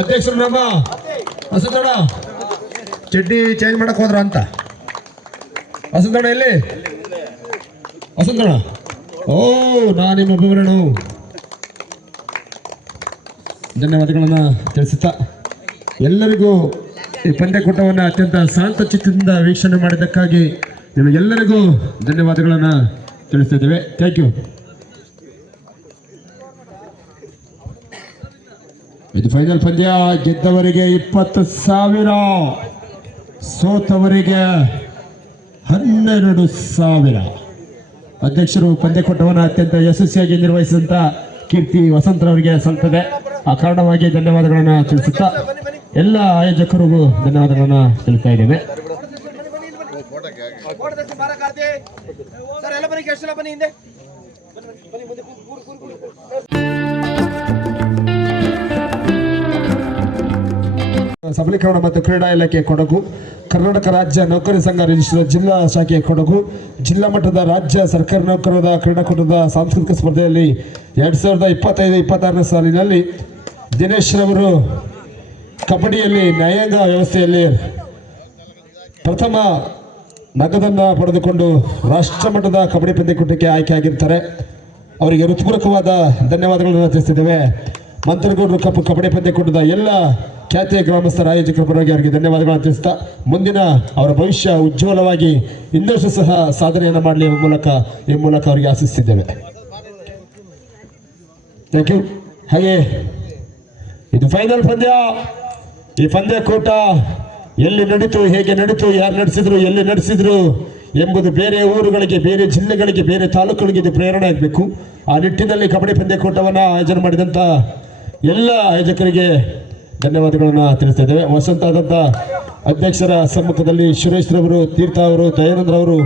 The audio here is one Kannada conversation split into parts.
ಅಧ್ಯಕ್ಷರು ನಮ್ಮ ವಸಂತಣ್ಣ ಚಡ್ಡಿ ಚೇಂಜ್ ಮಾಡಕ್ ಹೋದ್ರ ಅಂತ. ವಸಂತಣ್ಣ ಎಲ್ಲಿ? ವಸಂತಣ್ಣ, ಓ ನಾನು ನಿಮ್ಮ ಅಭಿಮಾನ. ಧನ್ಯವಾದಗಳನ್ನು ತಿಳಿಸುತ್ತಾ ಎಲ್ಲರಿಗೂ ಈ ಪಂದ್ಯಕೂಟವನ್ನು ಅತ್ಯಂತ ಶಾಂತ ಚಿತ್ತದಿಂದ ವೀಕ್ಷಣೆ ಮಾಡಿದ್ದಕ್ಕಾಗಿ ನಿಮಗೆಲ್ಲರಿಗೂ ಧನ್ಯವಾದಗಳನ್ನು ತಿಳಿಸ್ತಿದ್ದೇವೆ. Thank you. ಇದು ಫೈನಲ್ ಪಂದ್ಯ. ಗೆದ್ದವರಿಗೆ 20,000, ಸೋತವರಿಗೆ 12,000. ಅಧ್ಯಕ್ಷರು ಪಂದ್ಯಕೂಟವನ್ನು ಅತ್ಯಂತ ಯಶಸ್ವಿಯಾಗಿ ನಿರ್ವಹಿಸಿದಂಥ ಕೀರ್ತಿ ವಸಂತರವರಿಗೆ ಸಲ್ತದೆ. ಆ ಕಾರಣವಾಗಿ ಧನ್ಯವಾದಗಳನ್ನು ತಿಳಿಸುತ್ತಾ ಎಲ್ಲ ಆಯೋಜಕರಿಗೂ ಧನ್ಯವಾದಗಳನ್ನು ತಿಳಿಸ್ತಾ ಇದ್ದೇವೆ. ಸಬಲೀಕರಣ ಮತ್ತು ಕ್ರೀಡಾ ಇಲಾಖೆ ಕೊಡಗು, ಕರ್ನಾಟಕ ರಾಜ್ಯ ನೌಕರಿ ಸಂಘ ರಿಜಿಸ್ಟರ್ ಜಿಲ್ಲಾ ಶಾಖೆ ಕೊಡಗು, ಜಿಲ್ಲಾ ಮಟ್ಟದ ರಾಜ್ಯ ಸರ್ಕಾರಿ ನೌಕರರ ಕ್ರೀಡಾಕೂಟದ ಸಾಂಸ್ಕೃತಿಕ ಸ್ಪರ್ಧೆಯಲ್ಲಿ 2025-26ನೇ ಸಾಲಿನಲ್ಲಿ ದಿನೇಶ್ ರವರು ಕಬಡ್ಡಿಯಲ್ಲಿ ನ್ಯಾಯಾಂಗ ವ್ಯವಸ್ಥೆಯಲ್ಲಿ ಪ್ರಥಮ ನಗದನ್ನು ಪಡೆದುಕೊಂಡು ರಾಷ್ಟ್ರಮಟ್ಟದ ಕಬಡ್ಡಿ ಪಂದ್ಯಕೂಟಕ್ಕೆ ಆಯ್ಕೆಯಾಗಿರ್ತಾರೆ. ಅವರಿಗೆ ಹೃತ್ಪೂರ್ವಕವಾದ ಧನ್ಯವಾದಗಳನ್ನು ತಿಳಿಸಿದ್ದೇವೆ. ಮಂತ್ರಗೌಡರು ಕಪ್ಪು ಕಬಡ್ಡಿ ಪಂದ್ಯಕೂಟದ ಎಲ್ಲ ಖ್ಯಾತಿಯ ಗ್ರಾಮಸ್ಥರ ಆಯೋಜಕರ ಪರವಾಗಿ ಅವರಿಗೆ ಧನ್ಯವಾದಗಳನ್ನು ತಿಳಿಸ್ತಾ ಮುಂದಿನ ಅವರ ಭವಿಷ್ಯ ಉಜ್ವಲವಾಗಿ ಇನ್ನಷ್ಟು ಸಹ ಸಾಧನೆಯನ್ನು ಮಾಡಲಿ ಈ ಮೂಲಕ ಅವರಿಗೆ ಆಶಿಸುತ್ತಿದ್ದೇವೆ. Thank you. ಹಾಗೆ ಇದು ಫೈನಲ್ ಪಂದ್ಯ. ಈ ಪಂದ್ಯಕೂಟ ಎಲ್ಲಿ ನಡೀತು, ಹೇಗೆ ನಡೀತು, ಯಾರು ನಡೆಸಿದ್ರು, ಎಲ್ಲಿ ನಡೆಸಿದ್ರು ಎಂಬುದು ಬೇರೆ ಊರುಗಳಿಗೆ, ಬೇರೆ ಜಿಲ್ಲೆಗಳಿಗೆ, ಬೇರೆ ತಾಲೂಕುಗಳಿಗೆ ಇದು ಪ್ರೇರಣೆ ಆಗಬೇಕು. ಆ ನಿಟ್ಟಿನಲ್ಲಿ ಕಬಡ್ಡಿ ಪಂದ್ಯಕೂಟವನ್ನು ಆಯೋಜನೆ ಮಾಡಿದಂಥ ಎಲ್ಲ ಆಯೋಜಕರಿಗೆ ಧನ್ಯವಾದಗಳನ್ನು ತಿಳಿಸ್ತಾ ಇದ್ದೇವೆ. ವಸಂತಾದಂಥ ಅಧ್ಯಕ್ಷರ ಸಮ್ಮುಖದಲ್ಲಿ ಸುರೇಶ್ ರವರು, ತೀರ್ಥ ಅವರು, ದಯಾನಂದ್ರ ಅವರು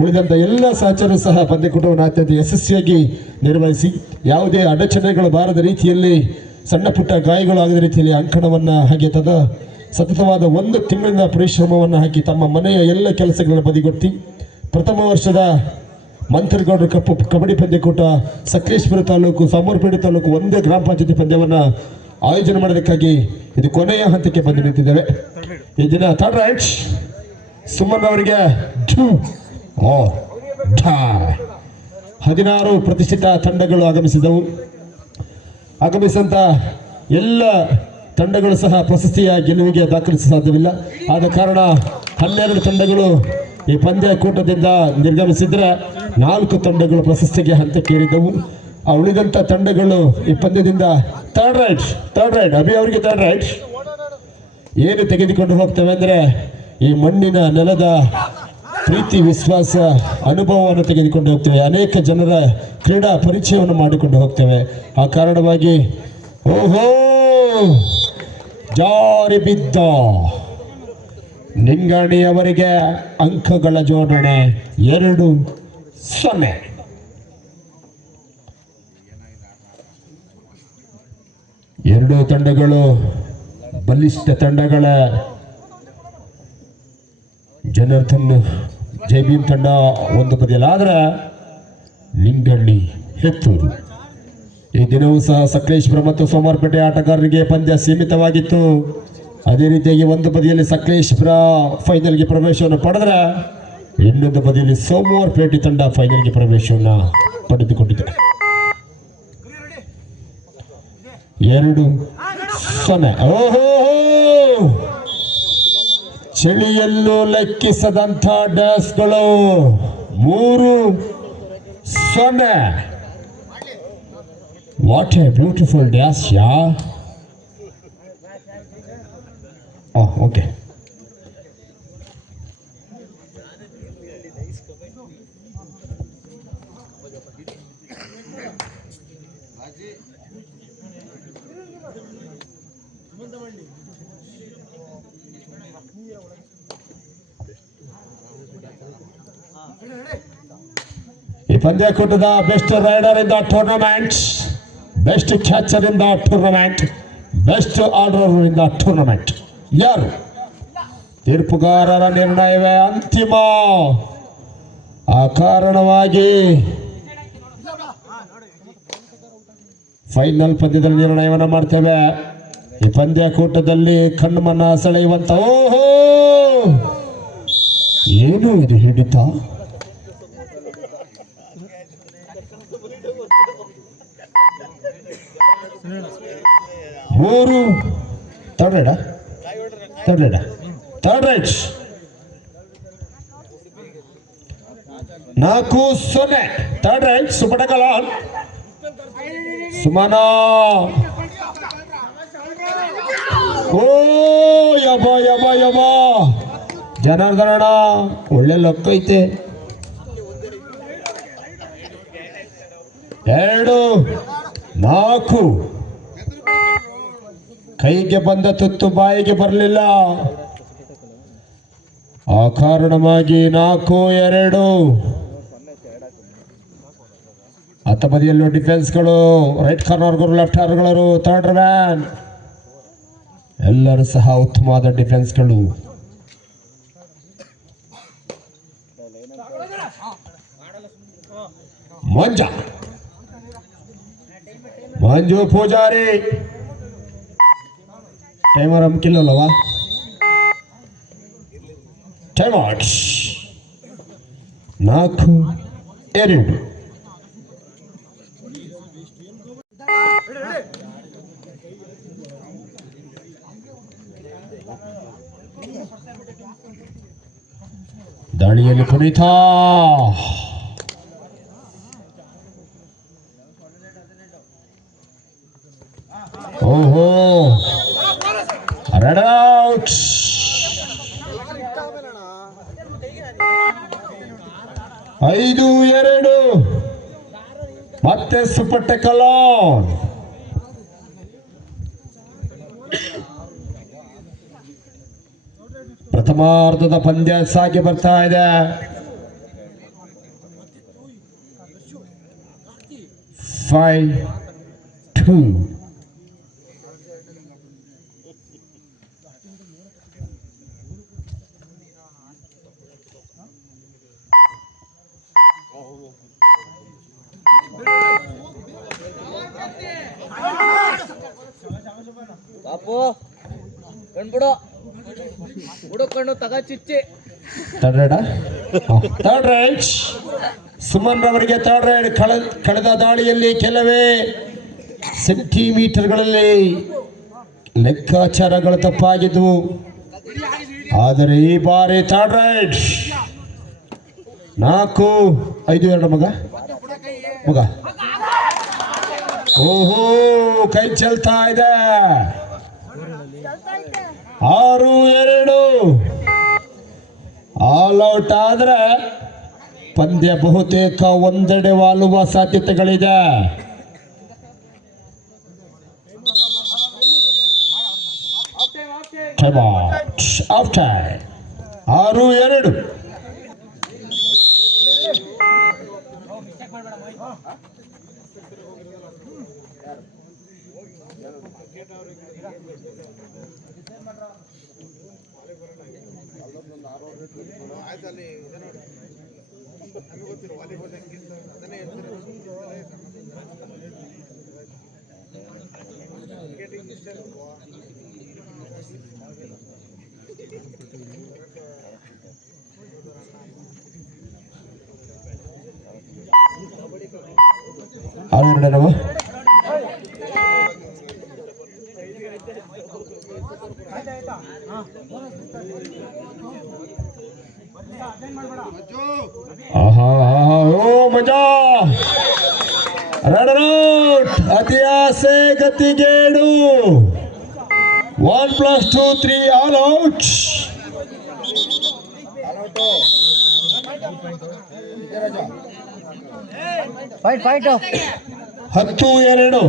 ಉಳಿದಂಥ ಎಲ್ಲ ಸಹಚರರು ಸಹ ಪಂದ್ಯಕೂಟವನ್ನು ಅತ್ಯಂತ ಯಶಸ್ವಿಯಾಗಿ ನಿರ್ವಹಿಸಿ ಯಾವುದೇ ಅಡಚಣೆಗಳು ಬಾರದ ರೀತಿಯಲ್ಲಿ, ಸಣ್ಣ ಪುಟ್ಟ ಗಾಯಗಳು ಆಗದ ರೀತಿಯಲ್ಲಿ ಅಂಕಣವನ್ನು ಹಾಗೆ ಸತತವಾದ 1 ತಿಂಗಳಿನ ಪರಿಶ್ರಮವನ್ನು ಹಾಕಿ ತಮ್ಮ ಮನೆಯ ಎಲ್ಲ ಕೆಲಸಗಳನ್ನು ಬದಿಗೊತ್ತಿ ಪ್ರಥಮ ವರ್ಷದ ಮಂತ್ರಗೌಡರ ಕಪ್ಪು ಕಬಡ್ಡಿ ಪಂದ್ಯಕೂಟ ಸಕಲೇಶಪುರ ತಾಲೂಕು, ಸಾಮೂರ್ಪೇಟೆ ತಾಲೂಕು ಒಂದೇ ಗ್ರಾಮ ಪಂಚಾಯತಿ ಪಂದ್ಯವನ್ನು ಆಯೋಜನೆ ಮಾಡೋದಕ್ಕಾಗಿ ಇದು ಕೊನೆಯ ಹಂತಕ್ಕೆ ಬಂದು ನಿಂತಿದ್ದೇವೆ. ಈ ದಿನ ಥರ್ಡ್ ರೈಟ್ ಸುಮನ್ ಅವರಿಗೆ 16 ಪ್ರತಿಷ್ಠಿತ ತಂಡಗಳು ಆಗಮಿಸಿದಂಥ ಎಲ್ಲ ತಂಡಗಳು ಸಹ ಪ್ರಶಸ್ತಿಯ ಗೆಲುವಿಗೆ ದಾಖಲಿಸಲು ಸಾಧ್ಯವಿಲ್ಲ. ಆದ ಕಾರಣ 12 ತಂಡಗಳು ಈ ಪಂದ್ಯಕೂಟದಿಂದ ನಿರ್ಗಮಿಸಿದ್ರೆ 4 ತಂಡಗಳು ಪ್ರಶಸ್ತಿಗೆ ಹಂತಕ್ಕೇರಿದ್ದವು. ಆ ಉಳಿದಂಥ ತಂಡಗಳು ಈ ಪಂದ್ಯದಿಂದ ಥರ್ಡ್ ರೈಟ್ ಅಭಿ ಅವರಿಗೆ ಥರ್ಡ್ ರೈಟ್ ಏನು ತೆಗೆದುಕೊಂಡು ಹೋಗ್ತವೆ ಅಂದರೆ ಈ ಮಣ್ಣಿನ ನೆಲದ ಪ್ರೀತಿ, ವಿಶ್ವಾಸ, ಅನುಭವವನ್ನು ತೆಗೆದುಕೊಂಡು ಹೋಗ್ತೇವೆ. ಅನೇಕ ಜನರ ಕ್ರೀಡಾ ಪರಿಚಯವನ್ನು ಮಾಡಿಕೊಂಡು ಹೋಗ್ತೇವೆ. ಆ ಕಾರಣವಾಗಿ ಓಹೋ ಜಾರಿ ಬಿದ್ದ ನಿಂಗಣಿಯವರಿಗೆ ಅಂಕಗಳ ಜೋಡಣೆ 2-0. ಎರಡೂ ತಂಡಗಳು ಬಲಿಷ್ಠ ತಂಡಗಳ. ಜನಾರ್ದನ್ ಜೈಬೀಮ್ ತಂಡ ಒಂದು ಬದಿಯಲ್ಲಿ ಆದರೆ ನಿಂಗಣ್ಣಿ ಹೆತ್ತೂರು. ಈ ದಿನವೂ ಸಹ ಸಕಲೇಶಪುರ ಮತ್ತು ಸೋಮವಾರಪೇಟೆ ಆಟಗಾರರಿಗೆ ಪಂದ್ಯ ಸೀಮಿತವಾಗಿತ್ತು. ಅದೇ ರೀತಿಯಾಗಿ ಒಂದು ಬದಿಯಲ್ಲಿ ಸಕಲೇಶಪುರ ಫೈನಲ್ಗೆ ಪ್ರವೇಶವನ್ನು ಪಡೆದರೆ ಇನ್ನೊಂದು ಬದಿಯಲ್ಲಿ ಸೋಮವಾರಪೇಟೆ ತಂಡ ಫೈನಲ್ಗೆ ಪ್ರವೇಶವನ್ನು ಪಡೆದುಕೊಂಡಿದೆ. 2-0. ಓಹೋ ಚಳಿಯಲ್ಲೂ ಲೆಕ್ಕಿಸದಂಥ ಡ್ಯಾಸ್ಗಳು 3-0. What a beautiful dash yeah. Okay. ಈ ಪಂದ್ಯಕೂಟದ best raider in the tournament, best catcher in the tournament, best all rounder in the tournament ಯಾರು? ತೀರ್ಪುಗಾರರ ನಿರ್ಣಯವೇ ಅಂತಿಮ. ಆ ಕಾರಣವಾಗಿ ಫೈನಲ್ ಪಂದ್ಯದಲ್ಲಿ ನಿರ್ಣಯವನ್ನು ಮಾಡ್ತೇವೆ. ಈ ಪಂದ್ಯಕೂಟದಲ್ಲಿ ಕಣ್ಮನ ಸೆಳೆಯುವಂತ ಓಹೋ ಏನು ಇದು ಹಿಡಿತ ಮೂರು ಥರ್ಡ್ ರೈಟ್ 4-0 ಥರ್ಡ್ ರೈಟ್ ಸುಪಟಕಲಾನ್ ಸುಮನ ಓ ಯಬ ಜನಾರ್ದನ ಒಳ್ಳೆ ಲೊಕ್ಕ ಐತೆ 2-4 ಕೈಗೆ ಬಂದ ತುತ್ತು ಬಾಯಿಗೆ ಬರಲಿಲ್ಲ ಆ ಕಾರಣವಾಗಿ 4-2 ಅತ್ತ ಬದಿಯಲ್ಲೂ ಡಿಫೆನ್ಸ್ಗಳು ರೈಟ್ ಕಾರ್ನರ್ಗಳು ಲೆಫ್ಟ್ ಕಾರ್ನರ್ಗಳು ಥರ್ಡ್ ಮ್ಯಾನ್ ಎಲ್ಲರೂ ಸಹ ಉತ್ತಮವಾದ ಡಿಫೆನ್ಸ್ಗಳು ಮಂಜು ಪೂಜಾರಿ ಟೈಮರ್ ಅಮ್ಕಿಲ್ಲವಾ ಟೈಮ್ ಔಟ್ 4-2 ದಾಳಿಯಲ್ಲಿ ಪುನೀತ ಓಹೋ ರನ್ ಔಟ್ 5-2 ಮತ್ತೆ ಸೂಪರ್ ಟೆಕಲ್ ಪ್ರಥಮಾರ್ಧದ ಪಂದ್ಯ ಸಾಗಿ ಬರ್ತಾ ಇದೆ 5-2 ಬಾಪು ಕಣ್ಬಿಡು ಹುಡುಕಣ್ಣು ತಗ ಚಿಚ್ಚಿ ಥರ್ಡ್ ರೈಟ್ ಸುಮನ್ ಅವರಿಗೆ ಥರ್ಡ್ ರೈಡ್ ಕಳೆದ ದಾಳಿಯಲ್ಲಿ ಕೆಲವೇ ಸೆಂಟಿಮೀಟರ್ಗಳಲ್ಲಿ ಲೆಕ್ಕಾಚಾರಗಳು ತಪ್ಪಾಗಿದ್ವು ಆದರೆ ಈ ಬಾರಿ ಥರ್ಡ್ ರೈಡ್ 4-5 ಮಗ ಓಹೋ ಕೈ ಚೆಲ್ತಾ ಇದೆ 6-2 ಆಲ್ ಔಟ್ ಆದ್ರೆ ಪಂದ್ಯ ಬಹುತೇಕ ಒಂದೆಡೆ ವಾಲುವ ಸಾಧ್ಯತೆಗಳಿದೆ ಆಫ್ ಟೈಮ್ 6-2 6-2 ಓ ಮಜಾ ರನ್ ಔಟ್ ಅತಿ ಆಸೆ ಗತಿಗೇಡು 1+2 3 ಆಲ್ ಔಟ್ ಫೈಟ್ 10-2 2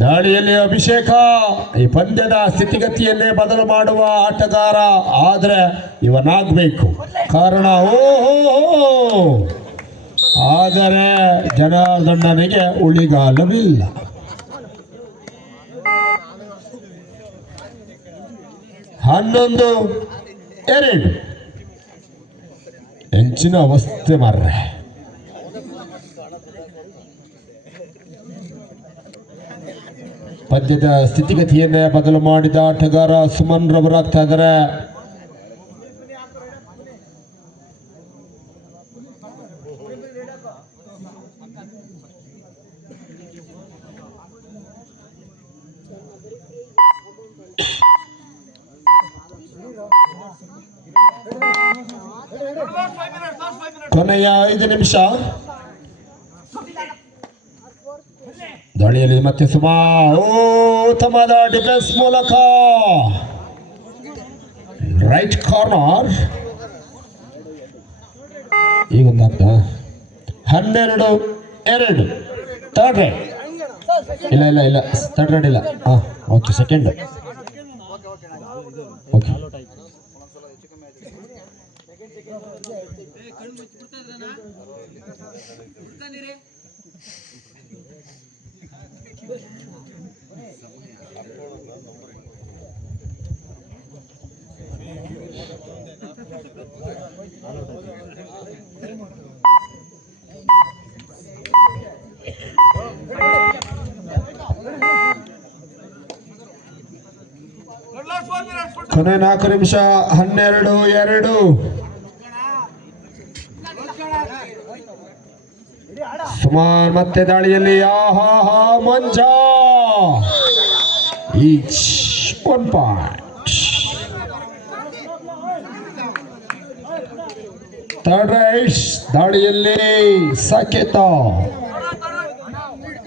ದಾಳಿಯಲ್ಲಿ ಅಭಿಷೇಕ ಈ ಪಂದ್ಯದ ಸ್ಥಿತಿಗತಿಯನ್ನೇ ಬದಲು ಮಾಡುವ ಆಟಗಾರ ಆದ್ರೆ ಇವನಾಗಬೇಕು ಕಾರಣ ಓಹೋ ಆದರೆ ಜನಾರ್ದನನಿಗೆ ಉಳಿಗಾಲವಿಲ್ಲ. ಹನ್ನೊಂದು ಎರಡು ಹೆಂಚಿನ ಅವಸ್ಥೆ ಮಾರ್ರೆ. ಪದ್ಯದ ಸ್ಥಿತಿಗತಿಯನ್ನೇ ಬದಲು ಮಾಡಿದ ಆಟಗಾರ ಸುಮನ್ ರವರಾಗ್ತಾ ಇದ್ದಾರೆ. ಕೊನೆಯ 5 ನಿಮಿಷ. ದಾಳಿಯಲ್ಲಿ ಮತ್ತೆ ಸುಮಾ ಉತ್ತಮವಾದ ಡಿಫೆನ್ಸ್ ಮೂಲಕ ರೈಟ್ ಕಾರ್ನರ್. ಈಗೊಂದಾಗ್ತ 12-2 third ride. ಇಲ್ಲ ಥರ್ಡ್ ರೈಡ್ ಇಲ್ಲ. Okay second. ಓಕೆ ಕೊನೆ 4 ನಿಮಿಷ. 12-2. ಸುಮಾರು ಮತ್ತೆ ದಾಳಿಯಲ್ಲಿ ಮಂಜ ಈಚ್ 1 ಪಾಯಿಂಟ್. ಥರ್ಡ್ ರೈಟ್ ದಾಳಿಯಲ್ಲಿ ಸಾಕೇತ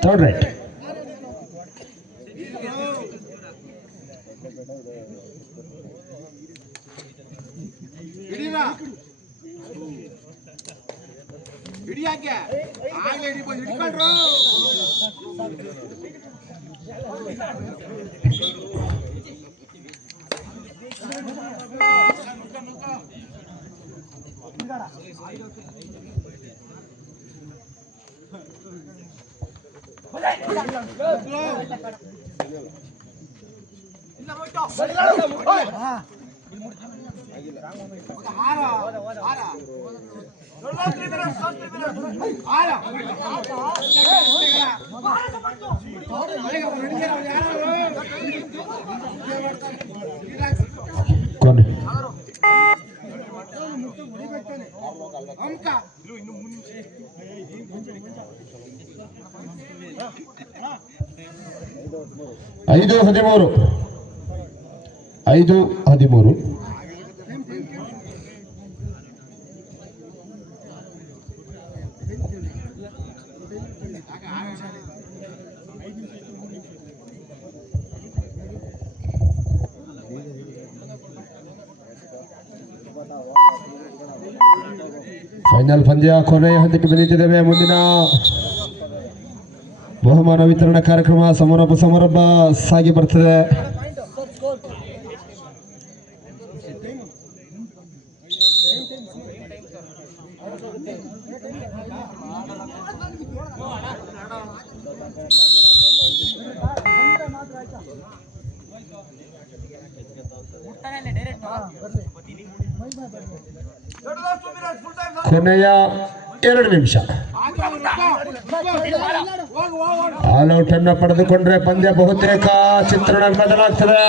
ಥರ್ಡ್ ರೈಟ್. ಕೊನೆ 5-13. 5-13. ಫೈನಲ್ ಪಂದ್ಯ ಕೊನೆಯ ಹಂತಕ್ಕೆ ಬಂದಿದ್ದೇವೆ. ಮುಂದಿನ ಬಹುಮಾನ ವಿತರಣಾ ಕಾರ್ಯಕ್ರಮ ಸಮಾರಂಭ ಸಾಗಿ ಬರ್ತದೆ. ಕೊನೆಯ 2 ನಿಮಿಷ. ಆಲ್ಔಟ್ ಅನ್ನು ಪಡೆದುಕೊಂಡ್ರೆ ಪಂದ್ಯ ಬಹುತೇಕ ಚಿತ್ರಣ ಬದಲಾಗ್ತದೆ.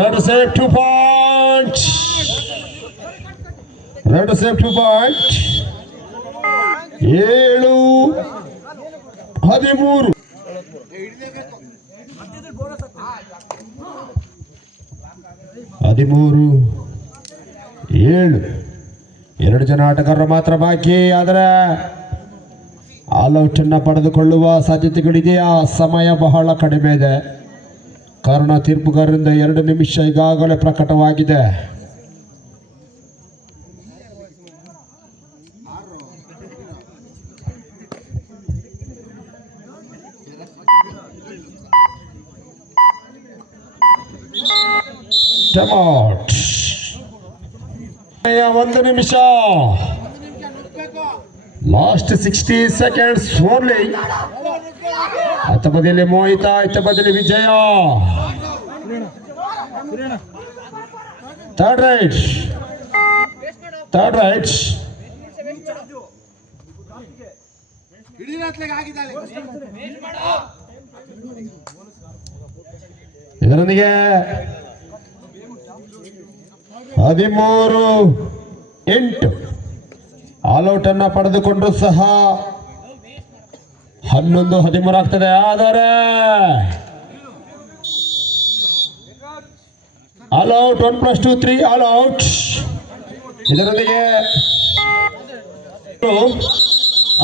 Red save 2 point. 7-13. 13-7. 2 ಜನ ಆಟಗಾರರು ಮಾತ್ರ ಬಾಕಿ. ಆದರೆ ಆಲ್ಔಟ್ ಅನ್ನು ಪಡೆದುಕೊಳ್ಳುವ ಸಾಧ್ಯತೆಗಳಿದೆಯಾ? ಸಮಯ ಬಹಳ ಕಡಿಮೆ ಇದೆ. ಕಾರಣ ತೀರ್ಪುಗಾರರಿಂದ 2 ನಿಮಿಷ ಈಗಾಗಲೇ ಪ್ರಕಟವಾಗಿದೆ. ಟೈಮ್ಔಟ್. 1 ನಿಮಿಷ. Last 60 seconds only. ಅತ್ತ ಬದಿಯಲ್ಲಿ ಮೋಹಿತ, ಇತ್ತ ಬದಿಯಲ್ಲಿ ವಿಜಯ. ಥರ್ಡ್ ರೈಟ್ ಇದರೊಂದಿಗೆ 13-8 ಆಲ್ಔಟ್ ಅನ್ನ ಪಡೆದುಕೊಂಡ್ರು ಸಹ 11-13 ಆಗ್ತದೆ. ಆದರೆ ಆಲ್ಔಟ್ 1+2 3 ಆಲ್ಔಟ್. ಇದರೊಂದಿಗೆ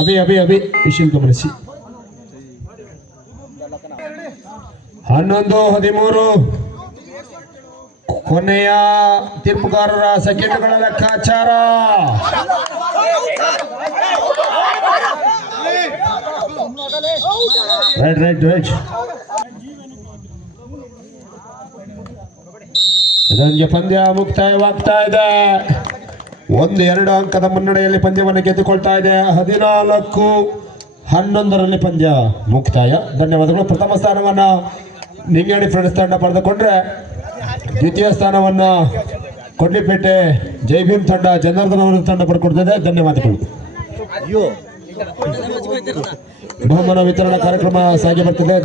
ಅಭಿ ವಿಷಯ ಗಮನಿಸಿ. 11-13 ಕೊನೆಯ ತೀರ್ಪುಗಾರರ ಸೆಕೆಂಡ್ಗಳ ಲೆಕ್ಕಾಚಾರ. ರೈಟ್ ಇದೊಂದಿಗೆ ಪಂದ್ಯ ಮುಕ್ತಾಯವಾಗ್ತಾ ಇದೆ. 1-2 ಅಂಕದ ಮುನ್ನಡೆಯಲ್ಲಿ ಪಂದ್ಯವನ್ನು ಗೆದ್ದುಕೊಳ್ತಾ ಇದೆ. 14-11 ಪಂದ್ಯ ಮುಕ್ತಾಯ. ಧನ್ಯವಾದಗಳು. ಪ್ರಥಮ ಸ್ಥಾನವನ್ನ ನಿಂಗೇಡಿ ಫ್ರೆಂಡ್ಸ್ ತಂಡ ಪಡೆದುಕೊಂಡ್ರೆ, ದ್ವಿತೀಯ ಸ್ಥಾನವನ್ನ ಕೊಡ್ಲಿಪೇಟೆ ಜೈ ಭೀಮ್ ತಂಡ, ಜನಾರ್ದನ್ ಅವರ ತಂಡ ಪಡ್ಕೊಡ್ತಿದೆ. ಧನ್ಯವಾದಗಳು. ಬಹುಮಾನ ವಿತರಣಾ ಕಾರ್ಯಕ್ರಮ ಸಾಗಿ ಬರ್ತಿದೆ.